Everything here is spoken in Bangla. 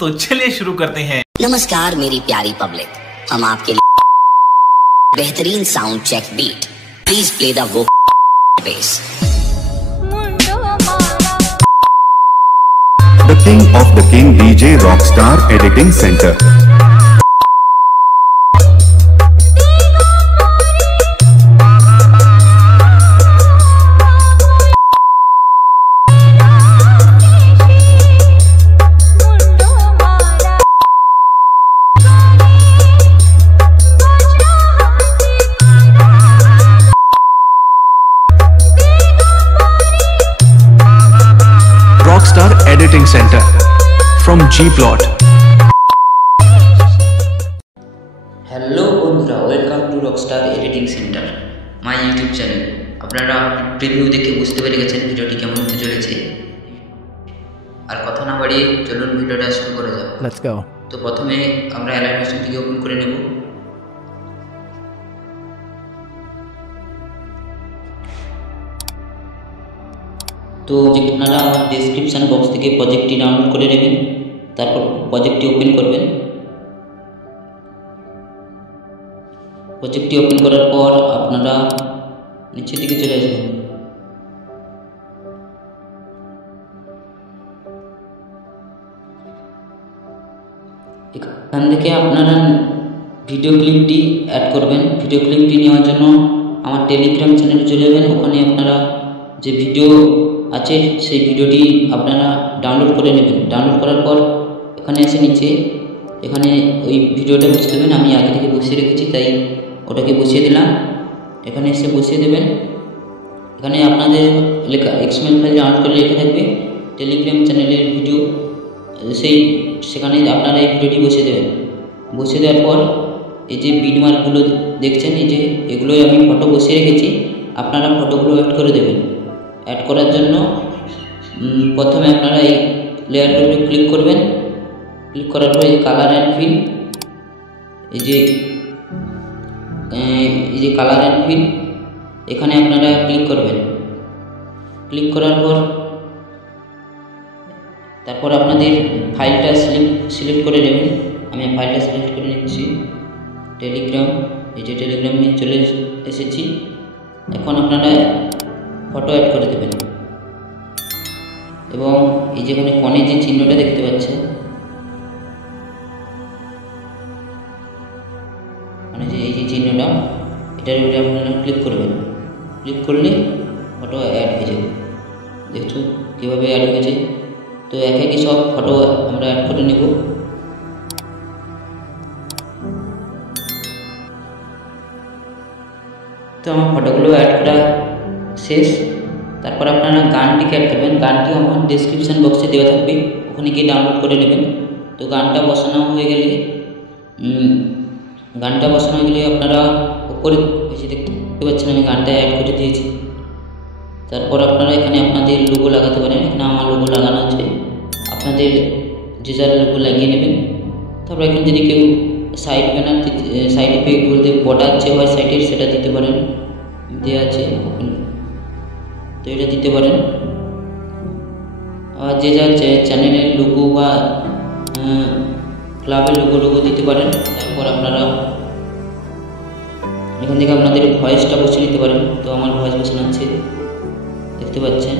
तो चलिए शुरू करते हैं। नमस्कार मेरी प्यारी पब्लिक, हम आपके लिए बेहतरीन sound check beat. Please play the vocal bass. The king of the king DJ Rockstar Editing Center. Rockstar Editing Center from G-Plot. Hello বন্ধুরা, welcome to Rockstar editing centre my YouTube channel. আপনারা প্রিভিউ দেখে বুঝতে পেরে গেছেন ভিডিওটি কেমন হতে চলেছে। আর কথা না বাড়িয়ে চলুন ভিডিওটা শুরু করা যাক। Let's go. তো প্রথমে আমরা অ্যানিমেশনটিকে ওপেন করে নেব। তো আপনারা আমার ডেসক্রিপশন বক্স থেকে প্রজেক্টটি ডাউনলোড করে নেবেন, তারপর প্রজেক্টটি ওপেন করবেন। প্রজেক্টটি ওপেন করার পর আপনারা নিচের দিকে চলে আসবেন। এখান থেকে আপনারা ভিডিও ক্লিপটি অ্যাড করবেন। ভিডিও ক্লিপটি নেওয়ার জন্য আমার টেলিগ্রাম চ্যানেলে চলে যাবেন। ওখানে আপনারা যে ভিডিও আছে সেই ভিডিওটি আপনারা ডাউনলোড করে নেবেন। ডাউনলোড করার পর এখানে এসে নিচে এখানে ওই ভিডিওটা বসিয়ে দেবেন। আমি আগে থেকে বসিয়ে রেখেছি তাই ওটাকে বসিয়ে দিলাম। এখানে এসে বসিয়ে দেবেন। এখানে আপনাদের লেখা এক্সএমএল ফাইল ডাউনলোড করে লেখা থাকবে টেলিগ্রাম চ্যানেলের ভিডিও, সেখানে আপনারা এই ভিডিওটি বসিয়ে দেবেন। বসিয়ে দেওয়ার পর এই যে বিট মার্কগুলো দেখছেন, এই যে এগুলোই আমি ফটো বসিয়ে রেখেছি, আপনারা ফটোগুলো অ্যাড করে দেবেন। অ্যাড করার জন্য প্রথমে আপনারা এই লেয়ারটার উপরে ক্লিক করবেন। ক্লিক করার পর এই কালার অ্যান্ড ফিল, এই যে কালার অ্যান্ড ফিল এখানে আপনারা ক্লিক করবেন। ক্লিক করার পর তারপর আপনাদের ফাইলটা সিলেক্ট করে নেবেন। আমি ফাইলটা সিলেক্ট করে নিচ্ছি। টেলিগ্রাম, এই যে টেলিগ্রাম নিয়ে চলে এসেছি। এখন আপনারা ফটো অ্যাড করে দেবেন এবং এই যেখানে কোণে যে চিহ্নটা দেখতে পাচ্ছেন, মানে যে এই যে চিহ্নটা, এটার উপরে আপনারা ক্লিক করবেন। ক্লিক করলে ফটো অ্যাড হয়ে যাবে। দেখছো কীভাবে অ্যাড হয়েছে। তো এক একই সব ফটো আমরা অ্যাড করে নেব। তো আমার ফটোগুলো অ্যাড করা শেষ। তারপর আপনারা গানটিকে অ্যাড করবেন। গানটি আমার ডেসক্রিপশান বক্সে দেওয়া থাকবে, ওখানে গিয়ে ডাউনলোড করে নেবেন। তো গানটা বসানো হয়ে গেলে আপনারা উপরে এসে দেখতে পাচ্ছেন আমি গানটা অ্যাড করে দিয়েছি। তারপর আপনারা এখানে আপনাদের লোগো লাগাতে পারেন। এখানে আমার লোগো লাগানো আছে, আপনাদের যে যার লোগো লাগিয়ে নেবেন। তারপর এখানে যদি কেউ সাইড ব্যানার সাইড ইফেক্ট বলতে বর্ডার যে হয় সাইডের, সেটা দিতে পারেন, দেওয়া আছে, তো এটা দিতে পারেন। আর যে যার চ্যানেলের লোগো বা ক্লাবের লোগো দিতে পারেন। তারপর আপনারা এখান থেকে আপনাদের ভয়েসটা বসিয়ে নিতে পারেন। তো আমার ভয়েস বসানো আছে, দেখতে পাচ্ছেন।